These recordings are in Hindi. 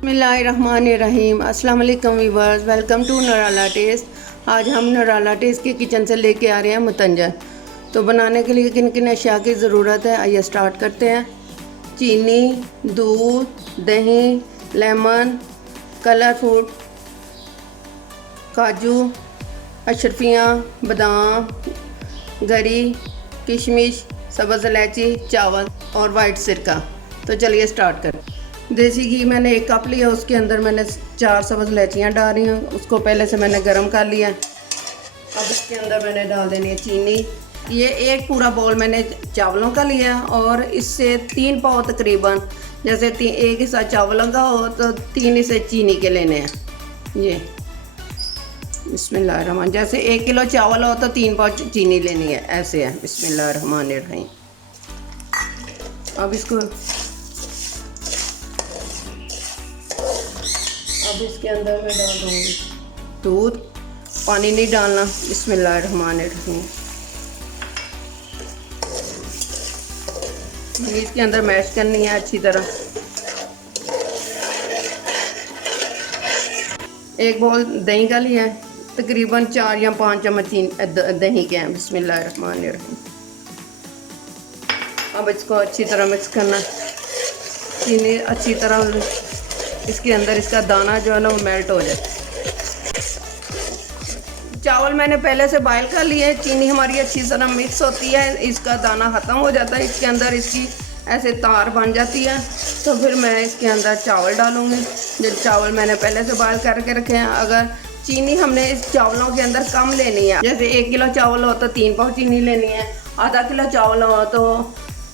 बिस्मिल्लाहिर्रहमानिर्रहीम। अस्सलाम वालेकुम वीवर्स, वेलकम टू नराला टेस्ट। आज हम नराला टेस्ट के किचन से लेके आ रहे हैं मुतंजन। तो बनाने के लिए किन किन अशिया की ज़रूरत है, आइए स्टार्ट करते हैं। चीनी, दूध, दही, लेमन, कलर फूड, काजू, अशरफियाँ, बादाम, गरी, किशमिश, सब्ज़ इलायची, चावल और वाइट सिरका। तो चलिए स्टार्ट करें। देसी घी मैंने 1 कप लिया, उसके अंदर मैंने 4 सब्ज़ इलायचियाँ डाल रही हूँ। उसको पहले से मैंने गर्म कर लिया। अब इसके अंदर मैंने डाल देनी है चीनी। ये 1 पूरा बाउल मैंने चावलों का लिया और इससे 3 पाव तकरीबन, जैसे 1 हिस्सा चावलों का हो तो 3 हिस्से चीनी के लेने हैं। ये बिस्मिल्लाहिर्रहमान, जैसे 1 किलो चावल हो तो 3 पाव चीनी लेनी है, ऐसे है। बिस्मिल्लाहिर्रहमानिर्रहीम। अब इसके अंदर मैं डाल दूँगी दूध। पानी नहीं डालना। बिस्मिल्लाहिर्रहमानिर्रहीम। इसके अंदर मैश करनी है अच्छी तरह। 1 बाउल दही का लिया है, तकरीबन 4 या 5 चम्मच दही के हैं। बिस्मिल्लाहिर्रहमानिर्रहीम। अब इसको अच्छी तरह मिक्स करना। चीनी अच्छी तरह इसके अंदर, इसका दाना जो है ना वो मेल्ट हो जाए। चावल मैंने पहले से बॉयल कर लिए। चीनी हमारी अच्छी तरह मिक्स होती है, इसका दाना ख़त्म हो जाता है, इसके अंदर इसकी ऐसे तार बन जाती है। तो फिर मैं इसके अंदर चावल डालूँगी, जो चावल मैंने पहले से बॉयल करके रखे हैं। अगर चीनी हमने इस चावलों के अंदर कम लेनी है, जैसे 1 किलो चावल हो तो 3 पाव चीनी लेनी है, आधा किलो चावल हो तो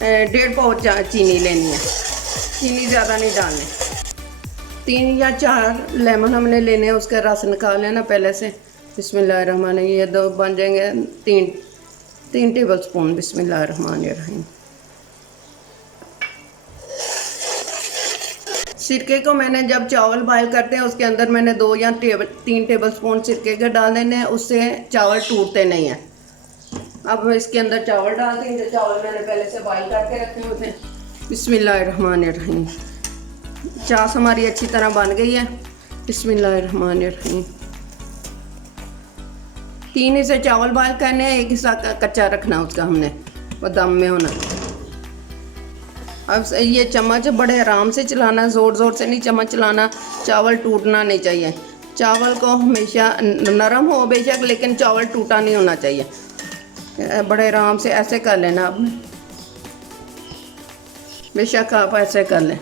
1.5 पाव चीनी लेनी है। चीनी ज़्यादा नहीं डालनी। 3 या 4 लेमन हमने लेने हैं, उसका रस निकाल लेना पहले से। बिस्मिल्लाहिर्रहमानिर्रहीम। ये 2 बन जाएंगे 3 टेबल स्पून। बिस्मिल्लाहिर्रहमानिर्रहीम। सिरके को मैंने जब चावल बॉयल करते हैं उसके अंदर मैंने 2 या 3 टेबल स्पून सिरके के डाल देने हैं, उससे चावल टूटते नहीं हैं। अब इसके अंदर चावल डाल देंगे। चावल मैंने पहले से बॉयल करके रखे हुए थे। बिस्मिल्लाहिर्रहमानिर्रहीम। चास हमारी अच्छी तरह बन गई है। बिस्मिल्लाहिर्रहमानिर्रहीम। 3 हिस्से चावल बॉयल करने हैं, 1 हिस्सा कच्चा रखना उसका, हमने वो दम में होना। अब ये चम्मच बड़े आराम से चलाना, ज़ोर ज़ोर से नहीं चम्मच चलाना, चावल टूटना नहीं चाहिए। चावल को हमेशा नरम हो बेशक, लेकिन चावल टूटा नहीं होना चाहिए। बड़े आराम से ऐसे कर लेना। अब बेशक आप ऐसे कर लें,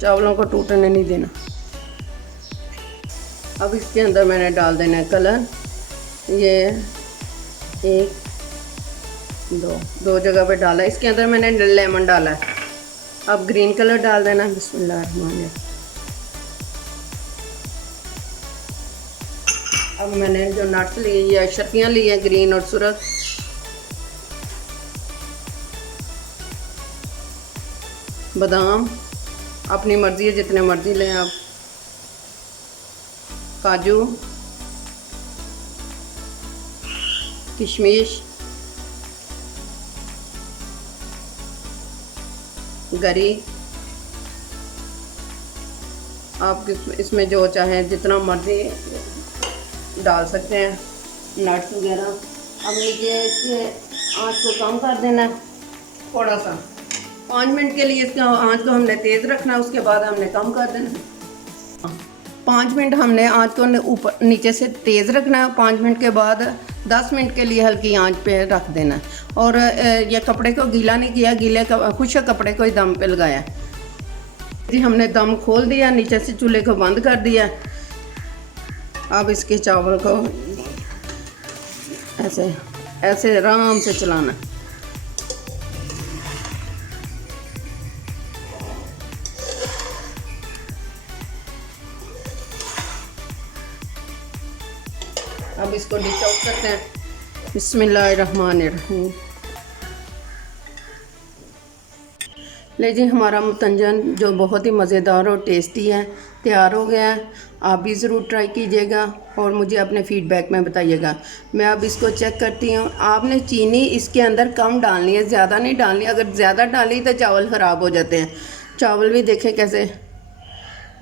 चावलों को टूटने नहीं देना। अब इसके अंदर मैंने डाल देना है कलर। ये 1 2 जगह पे डाला है। इसके अंदर मैंने लेमन डाला है। अब ग्रीन कलर डाल देना। बिस्मिल्लाहिर्रहमानिर्रहीम। अब मैंने जो नट्स लिए या शर्फियाँ ली हैं, ग्रीन और सुरख, बादाम अपनी मर्ज़ी है, जितने मर्ज़ी लें आप, काजू, किशमिश, गरी, आप इसमें जो चाहें जितना मर्ज़ी डाल सकते हैं, नट्स वगैरह। अब नीचे इसके आँच को कम कर देना है थोड़ा सा। 5 मिनट के लिए इसका आँच को हमने तेज़ रखना, उसके बाद हमने कम कर देना। 5 मिनट हमने आँच को ऊपर नीचे से तेज़ रखना है। 5 मिनट के बाद 10 मिनट के लिए हल्की आँच पे रख देना। और ये कपड़े को गीला नहीं किया, खुश्क कपड़े को ही दम पे लगाया जी। हमने दम खोल दिया, नीचे से चूल्हे को बंद कर दिया। अब इसके चावल को ऐसे ऐसे आराम से चलाना। अब इसको डिश आउट करते हैं। बिस्मिल्लाहिर्रहमानिर्रहीम। ले जी, हमारा मुतंजन जो बहुत ही मज़ेदार और टेस्टी है तैयार हो गया है। आप भी ज़रूर ट्राई कीजिएगा और मुझे अपने फ़ीडबैक में बताइएगा। मैं अब इसको चेक करती हूँ। आपने चीनी इसके अंदर कम डालनी है, ज़्यादा नहीं डालनी। अगर ज़्यादा डाली तो चावल ख़राब हो जाते हैं। चावल भी देखें कैसे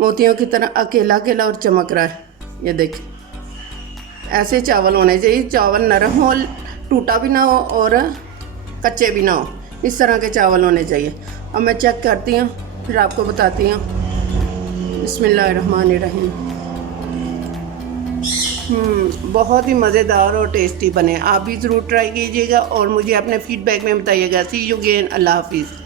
मोतियों की तरह अकेला अकेला और चमक रहा है। ये देखें, ऐसे चावल होने चाहिए। चावल नरम हो, टूटा भी ना हो और कच्चे भी ना हो, इस तरह के चावल होने चाहिए। अब मैं चेक करती हूँ, फिर आपको बताती हूँ। बिस्मिल्लाहिर्रहमानिर्रहीम। बहुत ही मज़ेदार और टेस्टी बने। आप भी ज़रूर ट्राई कीजिएगा और मुझे अपने फीडबैक में बताइएगा। सी यू अगेन। अल्लाह हाफिज़।